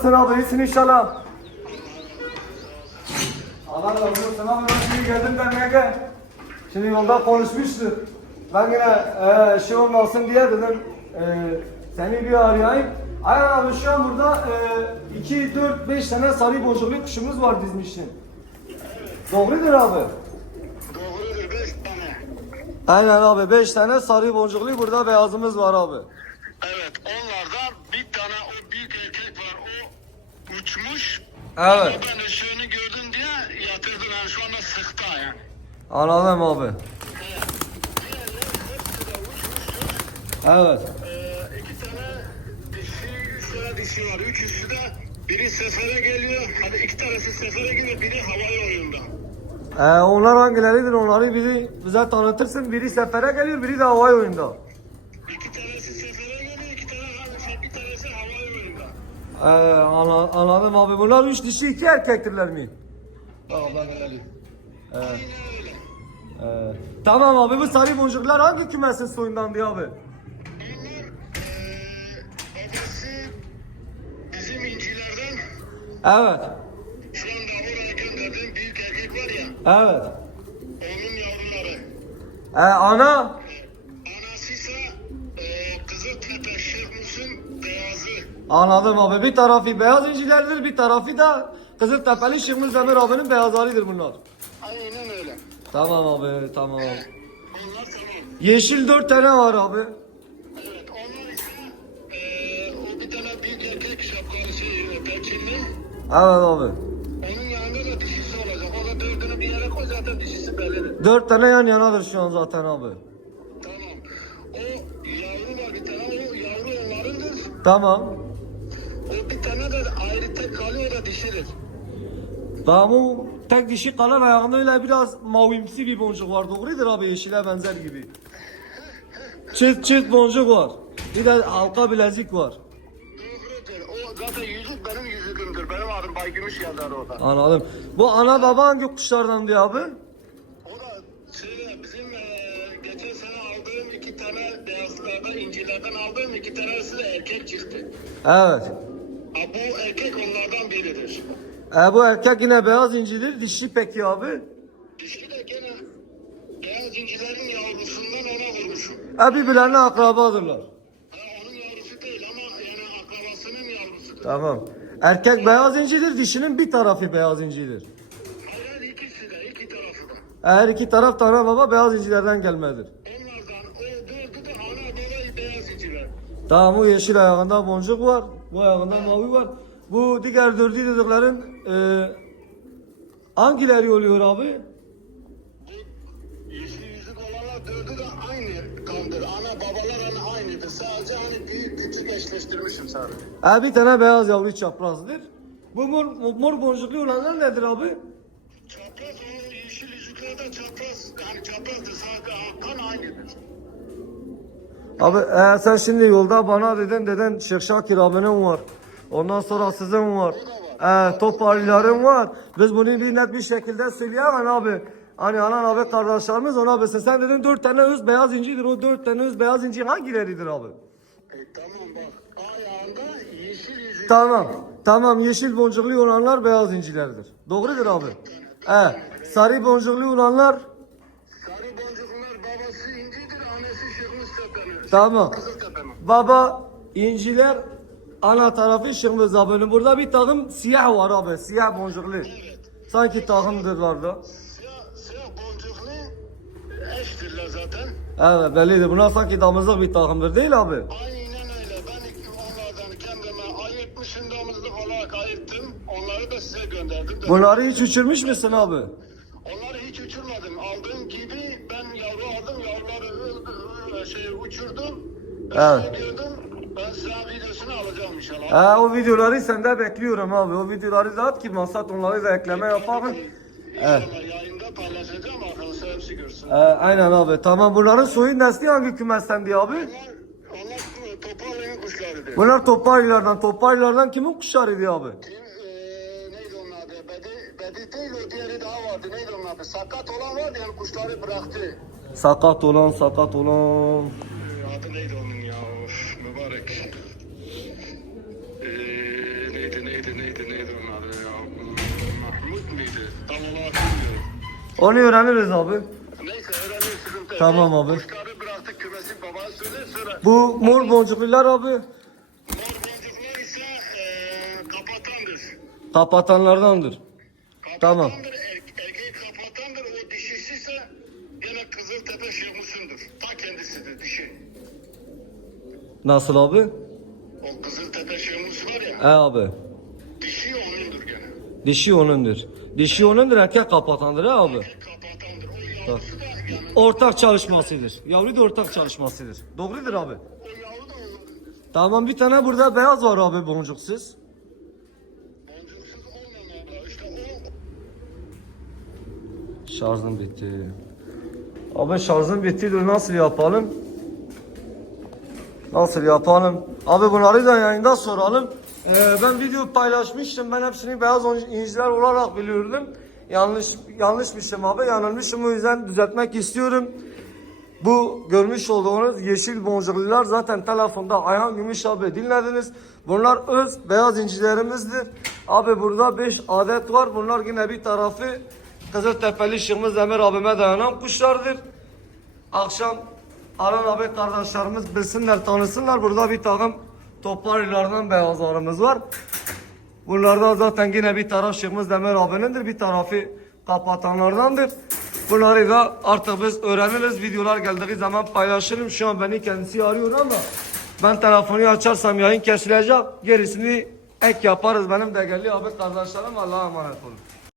Nasılsın abi? İyisin inşallah. Allah razı olsun abi. Ben şimdi geldim gel. Şimdi yolda konuşmuştuk. Ben yine e, şey olmasın diye dedim e, seni bir arayayım. Ayhan abi şu an burada 2, 4, 5 tane sarı boncuklu kuşumuz var dizmişsin. Doğrudur abi. Doğrudur beş tane. Aynen abi 5 tane sarı boncuklu burada beyazımız var abi. Evet onlardan bir tane o büyük erkek var o uçmuş. Evet. Ama ben ışığını gördüm diye yatırdım yani şu anda sıktı yani. Anladım abi. Evet. Ee, iki tane dişi, üç tane dişi var. Üçüncüsü de biri sefere geliyor. Hadi iki tanesi sefere geliyor, biri havai oyunda. Ee, onlar hangileridir? Onları biri bize tanıtırsın. Biri sefere geliyor, biri de havai oyunda. İki tanesi Ee, anla- anladım abi. Bunlar üç dişi iki erkektirler mi? Öyle. Ee, tamam abi bu sarı boncuklar hangi kümesin soyundan diye abi? Bizim incilerden Evet. şu anda oraya gönderdiğim büyük erkek var ya Evet. onun yavruları. Ee, ana? Anladım abi. Bir tarafı beyaz incilerdir, bir tarafı da Kızıltepeli Şımız Demir abinin beyazlarıdır bunlar. Aynen öyle. Tamam abi, tamam. Onlar tamam. Yeşil dört tane var abi. Evet onlar ise o bir tane büyük erkek şapkalı şey perçinli. Evet abi. Onun yanında da dişisi olacak. O da dördünü bir yere koy zaten dişisi bellidir. Dört tane yan yanadır şu an zaten abi. Tamam. O yavru var bir tane. O yavru onlarındır. Tamam. Dişidir. Tamam tek dişi kalan ayağında öyle biraz mavimsi bir boncuk var. Doğrudur abi yeşile benzer gibi. Çift çift boncuk var. Bir de halka bilezik var. Doğrudur. O zaten yüzük benim yüzükümdür. Benim adım Baygümüş yazar orada. Anladım. Bu ana baba hangi kuşlardan diyor abi? O da şey, bizim eee, geçen sene aldığım iki tane beyazlardan, incilerden aldığım iki tanesi de erkek çıktı. Evet. Ha, bu erkek onlardan biridir. E, bu erkek yine beyaz incidir. Dişi peki abi? Dişi de gene beyaz incilerin yavrusundan ona vurmuşum. E, birbirlerine akrabadırlar. Ha, onun yavrusu değil ama yani akrabasının yavrusudur. Tamam. Erkek beyaz incidir, dişinin bir tarafı beyaz incidir. Hayır ikisi de iki tarafı da. Her iki taraf da ana baba beyaz incilerden gelmedir. Onlardan o dördü de ana baba beyaz inciler. Tamam o yeşil ayağında boncuk var. Bu ayağında mavi var. Bu diğer dördü dediklerin e, hangileri oluyor abi? Yeşil yüzük olanlar dördü de aynı kandır. Ana babalar hani aynıdır. Sadece hani büyük küçük eşleştirmişim sadece. E, bir tane beyaz yavru çaprazdır. Bu mor, mor boncuklu olanlar nedir abi? Çapraz o yeşil yüzüklerde çapraz yani çaprazdır. Sadece kan aynıdır. Abi e, sen şimdi yolda bana dedin dedin Şeyh Şakir abinin var. Ondan sonra sizin var. E, toparlarım var. Biz bunu bir net bir şekilde söyleyemem abi. Hani anan abi kardeşlerimiz ona bilsin. Sen dedin dört tane öz beyaz incidir. O dört tane öz beyaz inci hangileridir abi? E, tamam bak ayağında yeşil yüzük. Tamam. Tamam yeşil boncuklu olanlar beyaz incilerdir. Doğrudur abi. E, sarı boncuklu olanlar Sarı boncuklar babası incidir, annesi Şırmız Tepe'nin. Tamam. Kızıltepe'nin. Baba inciler ana tarafı Şıngız abinin. Burada bir takım siyah var abi. Siyah boncuklu. Sanki takımdırlar da. Siyah, siyah boncuklu eştirler zaten. Evet bellidir. Bunlar sanki damızlık bir takımdır değil abi. Aynen öyle. Ben iki- onlardan kendime ayırtmışım damızlık olarak ayırttım. Onları da size gönderdim. de. Bunları hiç uçurmuş musun abi? Onları hiç uçurmadım. Aldığım gibi ben yavru aldım. Yavruları ö- ö- şey uçurdum. Evet. Evet. Gördüm. Ben size videosunu alacağım inşallah. He, o videoları sende bekliyorum abi. O videoları da at ki maksat onları da ekleme yapalım. İnşallah yayında paylaşacağım arkadaşlar hepsi görsün. He, aynen abi. Tamam bunların soyu nesli hangi kümesten diye abi? Onlar, onlar kuşlarıdır. Bunlar toparlardan. Toparlardan kimin kuşları diye abi? Kim, eee, neydi onun adı? Bedi, Bedi değil o diğeri daha vardı. Neydi onun adı? Sakat olan vardı yani kuşları bıraktı. Sakat olan, sakat olan. Ee, Adı neydi onun ya? Of, mübarek. Ee, neydi neydi neydi neydi onun adı ya? Mahmut muydu? Tam olarak bilmiyorum. Onu öğreniriz abi. Neyse öğrenir sıkıntı. Tamam abi. Kuşları bıraktık kümesi babaya söyle sonra. Bu mor boncuklular abi. Mor boncuklar ise eee kapatandır. Kapatanlardandır. Tamam. Kapatandır, er, erkeği kapatandır. O dişisi ise gene Kızıltepe Şehmusun'dur. Ta kendisidir dişi. Nasıl abi? O Kızıltepe Şehmus var ya. E abi. Dişi onundur gene. Dişi onundur. Dişi onundur erkek kapatandır he abi. Kapatandır. O yavrusu da yani. Ortak çalışmasıdır. Yavru da ortak çalışmasıdır. Doğrudur abi. O yavru da onlarındır. Tamam bir tane burada beyaz var abi boncuksuz. Boncuksuz olmamalı. İşte o Şarjım bitti. Abi şarjım bitti. Nasıl yapalım? Nasıl yapalım? Abi bunları da yayında soralım. Ee, ben video paylaşmıştım. Ben hepsini beyaz inciler olarak biliyordum. Yanlış yanlışmışım abi. Yanılmışım o yüzden düzeltmek istiyorum. Bu görmüş olduğunuz yeşil boncuklular zaten telefonda Ayhan Gümüş abi dinlediniz. Bunlar öz beyaz incilerimizdir. Abi burada 5 adet var. Bunlar yine bir tarafı Kızıltepeli Şıkmız Emir abime dayanan kuşlardır. Akşam Aran abi kardeşlerimiz bilsinler tanısınlar. Burada bir takım toplarilerden beyazlarımız var. Bunlardan zaten yine bir taraf Şıkmız Demir abinindir. Bir tarafı kapatanlardandır. Bunları da artık biz öğreniriz. Videolar geldiği zaman paylaşırım. Şu an beni kendisi arıyor ama ben telefonu açarsam yayın kesilecek. Gerisini ek yaparız. Benim değerli abi kardeşlerim Allah'a emanet olun.